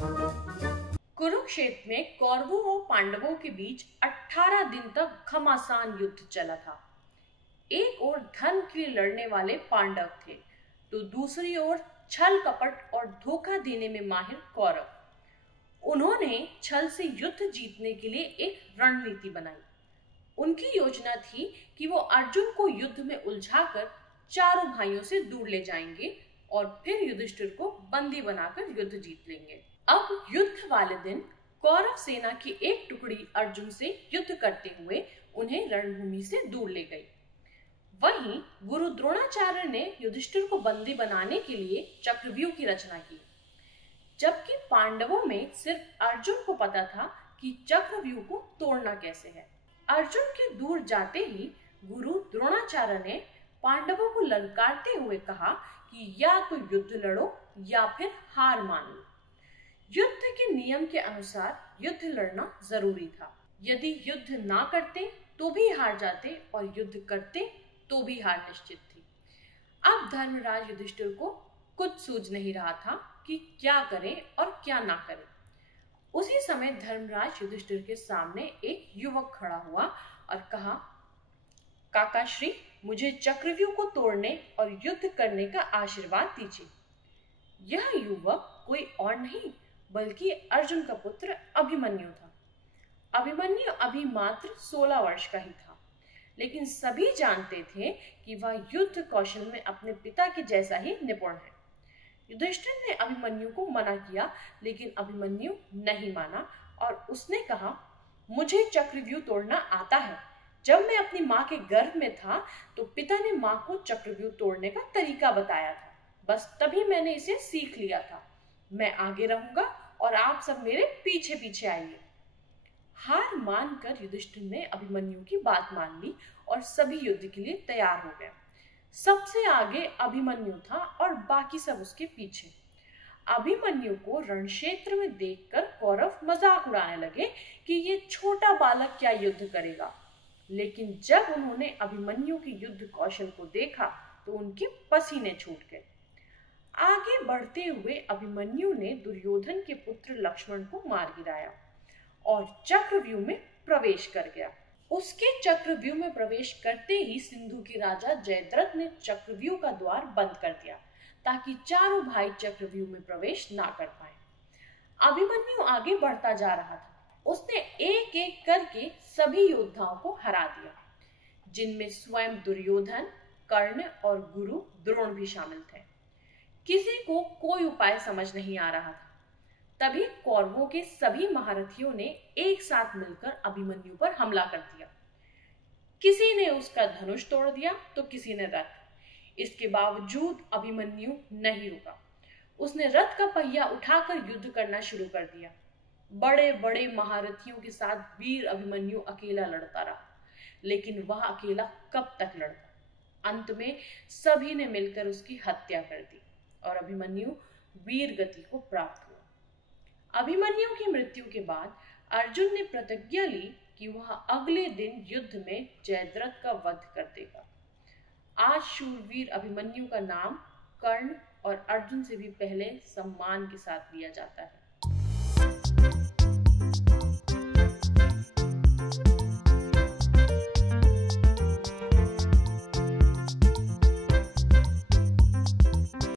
कुरुक्षेत्र में कौरवों और पांडवों के बीच 18 दिन तक घमासान युद्ध चला था। एक ओर धर्म के लिए लड़ने वाले पांडव थे, तो दूसरी ओर छल कपट और धोखा देने में माहिर कौरव। उन्होंने छल से युद्ध जीतने के लिए एक रणनीति बनाई। उनकी योजना थी कि वो अर्जुन को युद्ध में उलझाकर चारों भाइयों से दूर ले जाएंगे और फिर युधिष्ठिर को बंदी बनाकर युद्ध जीत लेंगे। अब युद्ध वाले दिन कौरव सेना की एक टुकड़ी अर्जुन से युद्ध करते हुए उन्हें रणभूमि से दूर ले गई। वहीं गुरु द्रोणाचार्य ने युधिष्ठिर को बंदी बनाने के लिए चक्रव्यूह की रचना की, जबकि पांडवों में सिर्फ अर्जुन को पता था कि चक्रव्यूह को तोड़ना कैसे है। अर्जुन के दूर जाते ही गुरु द्रोणाचार्य ने पांडवों को ललकारते हुए कहा कि या तो युद्ध लड़ो या फिर हार मान लो। युद्ध के नियम के अनुसार युद्ध लड़ना जरूरी था। यदि युद्ध ना करते तो भी हार जाते और युद्ध करते तो भी हार निश्चित थी। अब धर्मराज युधिष्ठिर को कुछ सूझ नहीं रहा था कि क्या करें और क्या ना करें। उसी समय धर्मराज युधिष्ठिर के सामने एक युवक खड़ा हुआ और कहा, काका श्री, मुझे चक्रव्यूह को तोड़ने और युद्ध करने का आशीर्वाद दीजिए। यह युवक कोई और नहीं बल्कि अर्जुन का पुत्र अभिमन्यु था। अभिमन्यु अभी मात्र 16 वर्ष का ही था, लेकिन सभी जानते थे कि वह युद्ध कौशल में अपने पिता के जैसा ही निपुण है। युधिष्ठिर ने अभिमन्यु को मना किया, लेकिन अभिमन्यु नहीं माना और उसने कहा, मुझे चक्रव्यूह तोड़ना आता है। जब मैं अपनी माँ के गर्भ में था तो पिता ने माँ को चक्रव्यूह तोड़ने का तरीका बताया था, बस तभी मैंने इसे सीख लिया था। मैं आगे रहूंगा और आप सब मेरे पीछे पीछे आइए। हार मानकर युधिष्ठिर ने अभिमन्यु की बात मान ली और सभी युद्ध के लिए तैयार हो गए। सबसे आगे अभिमन्यु था और बाकी सब उसके पीछे। अभिमन्यु को रणक्षेत्र में देखकर कौरव मजाक उड़ाने लगे कि ये छोटा बालक क्या युद्ध करेगा। लेकिन जब उन्होंने अभिमन्यु के युद्ध कौशल को देखा तो उनके पसीने छूट गए। आगे बढ़ते हुए अभिमन्यु ने दुर्योधन के पुत्र लक्ष्मण को मार गिराया और चक्रव्यूह में प्रवेश कर गया। उसके चक्रव्यूह में प्रवेश करते ही सिंधु के राजा जयद्रथ ने चक्रव्यूह का द्वार बंद कर दिया ताकि चारों भाई चक्रव्यूह में प्रवेश ना कर पाए। अभिमन्यु आगे बढ़ता जा रहा था। उसने एक एक करके सभी योद्धाओं को हरा दिया, जिनमें स्वयं दुर्योधन, कर्ण और गुरु द्रोण भी शामिल थे। किसी को कोई उपाय समझ नहीं आ रहा था। तभी कौरवों के सभी महारथियों ने एक साथ मिलकर अभिमन्यु पर हमला कर दिया। किसी ने उसका धनुष तोड़ दिया तो किसी ने रथ। इसके बावजूद अभिमन्यु नहीं रुका। उसने रथ का पहिया उठाकर युद्ध करना शुरू कर दिया। बड़े बड़े महारथियों के साथ वीर अभिमन्यु अकेला लड़ता रहा, लेकिन वह अकेला कब तक लड़ता। अंत में सभी ने मिलकर उसकी हत्या कर दी और अभिमन्यु वीर गति को प्राप्त हुआ। अभिमन्यु की मृत्यु के बाद अर्जुन ने प्रतिज्ञा ली कि वह अगले दिन युद्ध में जयद्रथ का वध कर देगा। आज शूरवीर अभिमन्यु का नाम कर्ण और अर्जुन से भी पहले सम्मान के साथ लिया जाता है।